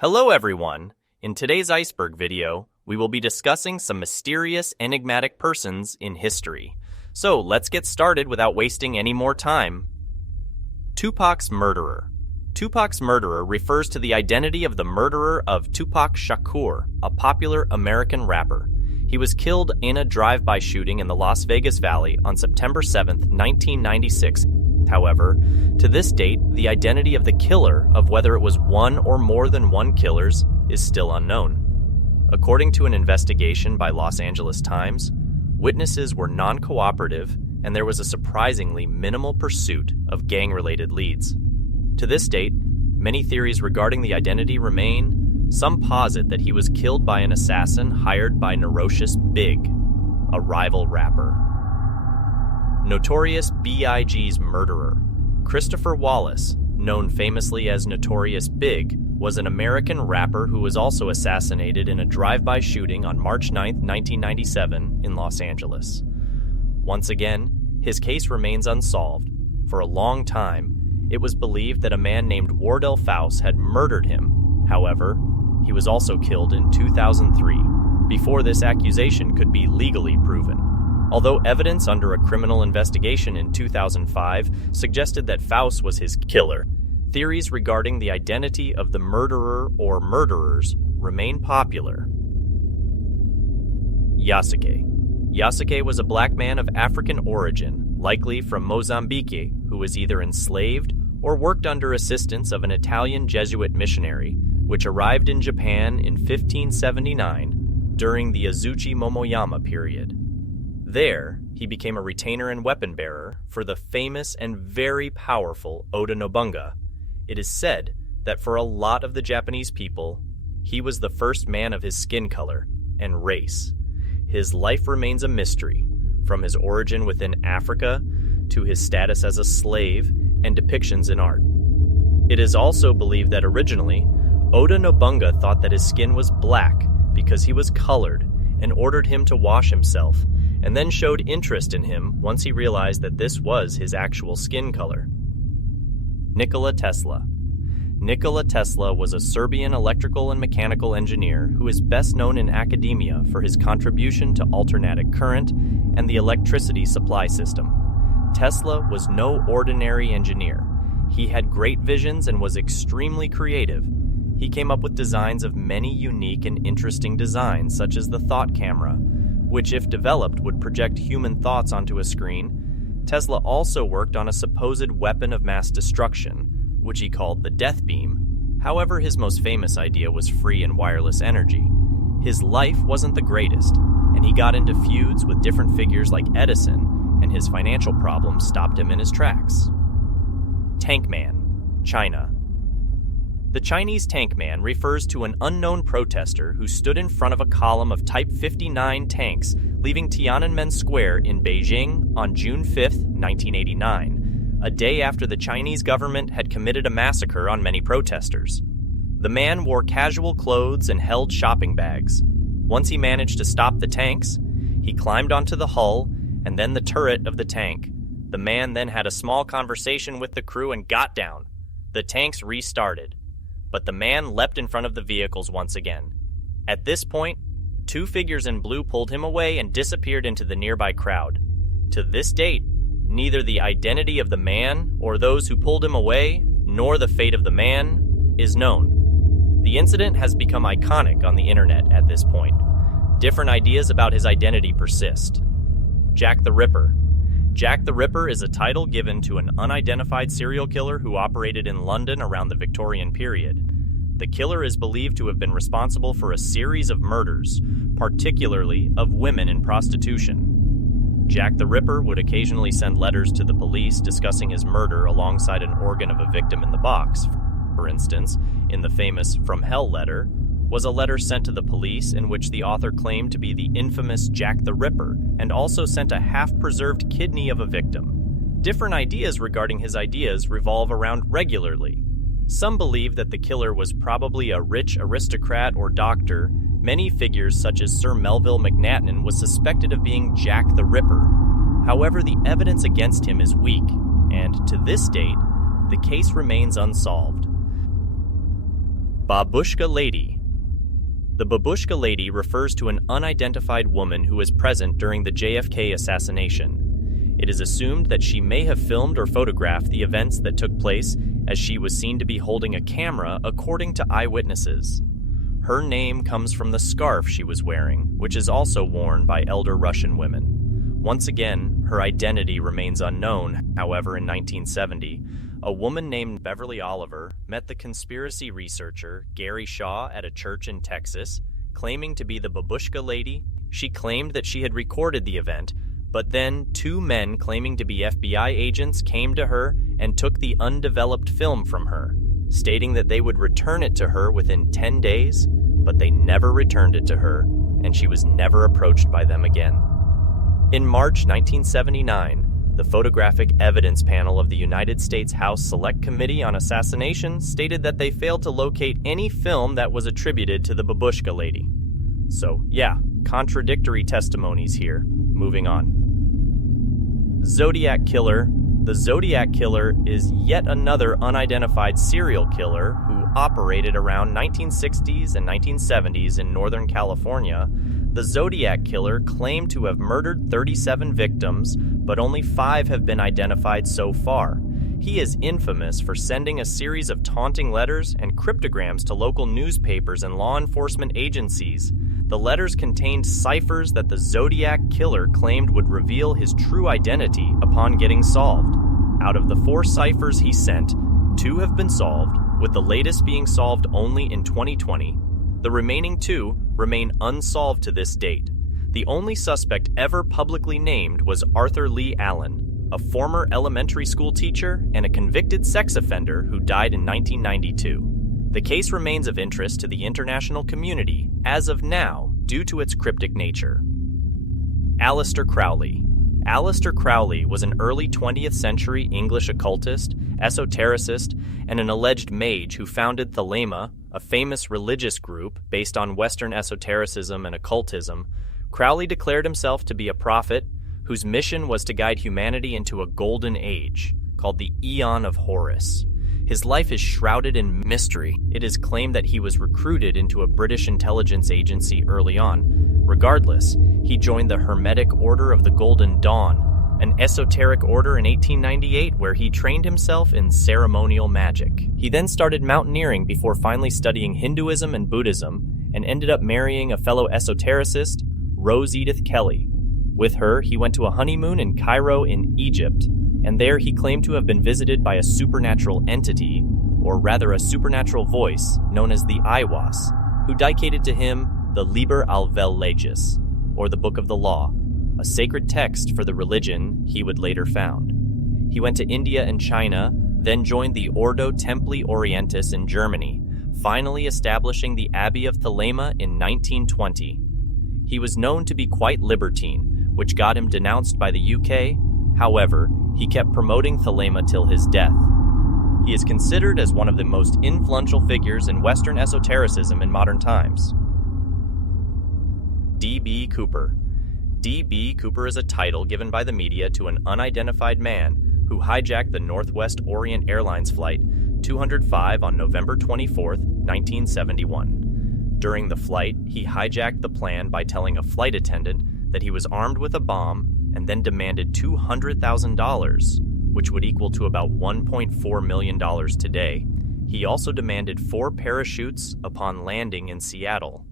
Hello everyone! In today's Iceberg video, we will be discussing some mysterious, enigmatic persons in history. So let's get started without wasting any more time. Tupac's murderer. Tupac's murderer refers to the identity of the murderer of Tupac Shakur, a popular American rapper. He was killed in a drive-by shooting in the Las Vegas Valley on September 7, 1996. However, to this date, the identity of the killer, of whether it was one or more than one killers, is still unknown. According to an investigation by Los Angeles Times, witnesses were non-cooperative and there was a surprisingly minimal pursuit of gang-related leads. To this date, many theories regarding the identity remain. Some posit that he was killed by an assassin hired by Notorious Big, a rival rapper. Notorious B.I.G.'s murderer. Christopher Wallace, known famously as Notorious Big, was an American rapper who was also assassinated in a drive-by shooting on March 9, 1997 in Los Angeles. Once again, his case remains unsolved. For a long time, it was believed that a man named Wardell Faust had murdered him. However, he was also killed in 2003, before this accusation could be legally proven. Although evidence under a criminal investigation in 2005 suggested that Faust was his killer, theories regarding the identity of the murderer or murderers remain popular. Yasuke. Yasuke was a black man of African origin, likely from Mozambique, who was either enslaved or worked under assistance of an Italian Jesuit missionary, which arrived in Japan in 1579 during the Azuchi Momoyama period. There, he became a retainer and weapon bearer for the famous and very powerful Oda Nobunaga. It is said that for a lot of the Japanese people, he was the first man of his skin color and race. His life remains a mystery, from his origin within Africa to his status as a slave and depictions in art. It is also believed that originally, Oda Nobunaga thought that his skin was black because he was colored and ordered him to wash himself, and then showed interest in him once he realized that this was his actual skin color. Nikola Tesla. Nikola Tesla was a Serbian electrical and mechanical engineer who is best known in academia for his contribution to alternating current and the electricity supply system. Tesla was no ordinary engineer. He had great visions and was extremely creative. He came up with designs of many unique and interesting designs, such as the thought camera, which if developed would project human thoughts onto a screen. Tesla also worked on a supposed weapon of mass destruction, which he called the death beam. However, his most famous idea was free and wireless energy. His life wasn't the greatest, and he got into feuds with different figures like Edison, and his financial problems stopped him in his tracks. Tank Man, China. The Chinese Tank Man refers to an unknown protester who stood in front of a column of Type 59 tanks leaving Tiananmen Square in Beijing on June 5, 1989, a day after the Chinese government had committed a massacre on many protesters. The man wore casual clothes and held shopping bags. Once he managed to stop the tanks, he climbed onto the hull and then the turret of the tank. The man then had a small conversation with the crew and got down. The tanks restarted, but the man leapt in front of the vehicles once again. At this point, two figures in blue pulled him away and disappeared into the nearby crowd. To this date, neither the identity of the man or those who pulled him away, nor the fate of the man, is known. The incident has become iconic on the internet at this point. Different ideas about his identity persist. Jack the Ripper. Jack the Ripper is a title given to an unidentified serial killer who operated in London around the Victorian period. The killer is believed to have been responsible for a series of murders, particularly of women in prostitution. Jack the Ripper would occasionally send letters to the police discussing his murder alongside an organ of a victim in the box. For instance, in the famous From Hell letter, was a letter sent to the police in which the author claimed to be the infamous Jack the Ripper and also sent a half-preserved kidney of a victim. Different ideas regarding his ideas revolve around regularly. Some believe that the killer was probably a rich aristocrat or doctor. Many figures such as Sir Melville McNaughton was suspected of being Jack the Ripper. However, the evidence against him is weak, and to this date, the case remains unsolved. Babushka Lady. The Babushka Lady refers to an unidentified woman who was present during the JFK assassination. It is assumed that she may have filmed or photographed the events that took place, as she was seen to be holding a camera, according to eyewitnesses. Her name comes from the scarf she was wearing, which is also worn by elder Russian women. Once again, her identity remains unknown. However, in 1970, a woman named Beverly Oliver met the conspiracy researcher Gary Shaw at a church in Texas, claiming to be the Babushka Lady. She claimed that she had recorded the event, but then two men claiming to be FBI agents came to her and took the undeveloped film from her, stating that they would return it to her within 10 days, but they never returned it to her, and she was never approached by them again. In March 1979, the Photographic Evidence Panel of the United States House Select Committee on Assassination stated that they failed to locate any film that was attributed to the Babushka Lady. So, yeah, contradictory testimonies here. Moving on. Zodiac Killer. The Zodiac Killer is yet another unidentified serial killer who operated around 1960s and 1970s in Northern California. The Zodiac Killer claimed to have murdered 37 victims, but only 5 have been identified so far. He is infamous for sending a series of taunting letters and cryptograms to local newspapers and law enforcement agencies. The letters contained ciphers that the Zodiac Killer claimed would reveal his true identity upon getting solved. Out of the 4 ciphers he sent, 2 have been solved, with the latest being solved only in 2020. The remaining 2 remain unsolved to this date. The only suspect ever publicly named was Arthur Lee Allen, a former elementary school teacher and a convicted sex offender who died in 1992. The case remains of interest to the international community as of now due to its cryptic nature. Aleister Crowley. Aleister Crowley was an early 20th century English occultist, esotericist, and an alleged mage who founded Thelema, a famous religious group based on Western esotericism and occultism. Crowley declared himself to be a prophet whose mission was to guide humanity into a golden age, called the Aeon of Horus. His life is shrouded in mystery. It is claimed that he was recruited into a British intelligence agency early on. Regardless, he joined the Hermetic Order of the Golden Dawn, an esoteric order in 1898 where he trained himself in ceremonial magic. He then started mountaineering before finally studying Hinduism and Buddhism, and ended up marrying a fellow esotericist, Rose Edith Kelly. With her, he went to a honeymoon in Cairo in Egypt, and there he claimed to have been visited by a supernatural entity, or rather a supernatural voice, known as the Aiwas, who dictated to him the Liber Alvel Legis, or the Book of the Law, a sacred text for the religion he would later found. He went to India and China, then joined the Ordo Templi Orientis in Germany, finally establishing the Abbey of Thelema in 1920. He was known to be quite libertine, which got him denounced by the UK. However, he kept promoting Thelema till his death. He is considered as one of the most influential figures in Western esotericism in modern times. D.B. Cooper. D.B. Cooper is a title given by the media to an unidentified man who hijacked the Northwest Orient Airlines Flight 205 on November 24, 1971. During the flight, he hijacked the plan by telling a flight attendant that he was armed with a bomb and then demanded $200,000, which would equal to about $1.4 million today. He also demanded 4 parachutes upon landing in Seattle.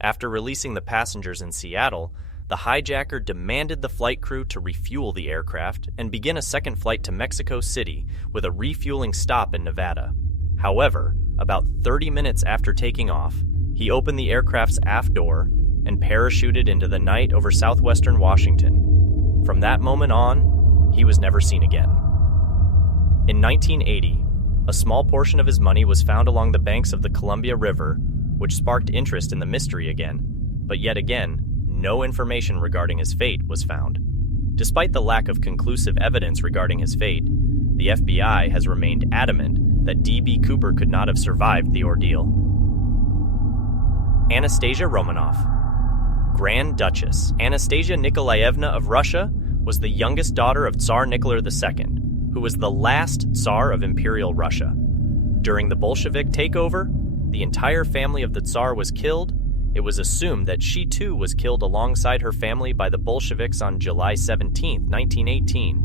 After releasing the passengers in Seattle, the hijacker demanded the flight crew to refuel the aircraft and begin a second flight to Mexico City with a refueling stop in Nevada. However, about 30 minutes after taking off, he opened the aircraft's aft door and parachuted into the night over southwestern Washington. From that moment on, he was never seen again. In 1980, a small portion of his money was found along the banks of the Columbia River, which sparked interest in the mystery again, but yet again, no information regarding his fate was found. Despite the lack of conclusive evidence regarding his fate, the FBI has remained adamant that D.B. Cooper could not have survived the ordeal. Anastasia Romanov. Grand Duchess Anastasia Nikolaevna of Russia was the youngest daughter of Tsar Nicholas II, who was the last Tsar of Imperial Russia. During the Bolshevik takeover, the entire family of the Tsar was killed, it was assumed that she too was killed alongside her family by the Bolsheviks on July 17, 1918.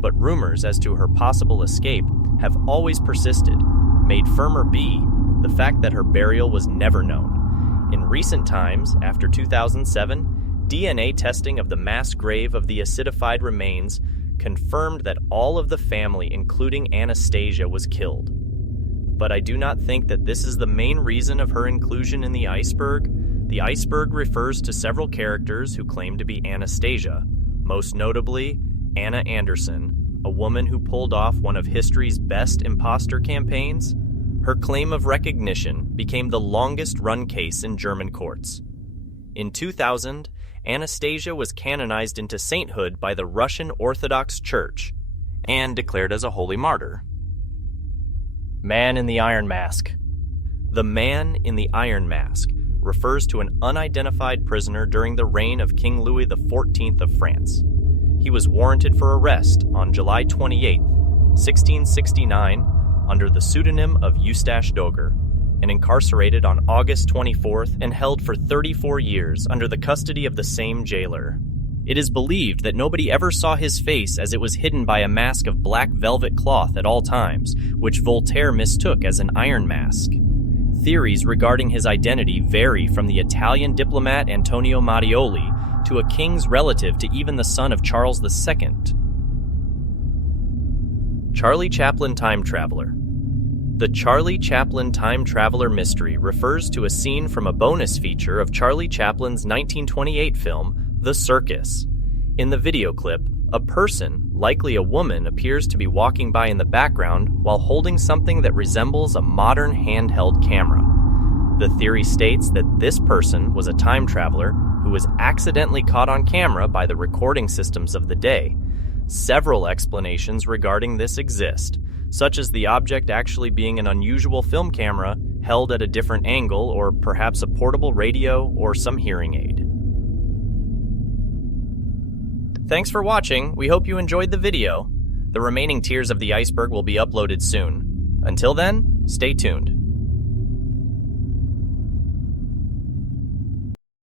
But rumors as to her possible escape have always persisted, made firmer the fact that her burial was never known. In recent times, after 2007, DNA testing of the mass grave of the acidified remains confirmed that all of the family, including Anastasia, was killed. But I do not think that this is the main reason of her inclusion in the iceberg. The iceberg refers to several characters who claim to be Anastasia, most notably Anna Anderson, a woman who pulled off one of history's best imposter campaigns. Her claim of recognition became the longest-run case in German courts. In 2000, Anastasia was canonized into sainthood by the Russian Orthodox Church and declared as a holy martyr. Man in the Iron Mask. The Man in the Iron Mask refers to an unidentified prisoner during the reign of King Louis XIV of France. He was warranted for arrest on July 28, 1669, under the pseudonym of Eustache Dogger, and incarcerated on August 24th and held for 34 years under the custody of the same jailer. It is believed that nobody ever saw his face as it was hidden by a mask of black velvet cloth at all times, which Voltaire mistook as an iron mask. Theories regarding his identity vary from the Italian diplomat Antonio Mattioli to a king's relative to even the son of Charles II. Charlie Chaplin Time Traveler. The Charlie Chaplin Time Traveler mystery refers to a scene from a bonus feature of Charlie Chaplin's 1928 film, The Circus. In the video clip, a person, likely a woman, appears to be walking by in the background while holding something that resembles a modern handheld camera. The theory states that this person was a time traveler who was accidentally caught on camera by the recording systems of the day. Several explanations regarding this exist, such as the object actually being an unusual film camera held at a different angle, or perhaps a portable radio or some hearing aid. Thanks for watching. We hope you enjoyed the video. The remaining tiers of the iceberg will be uploaded soon. Until then, stay tuned.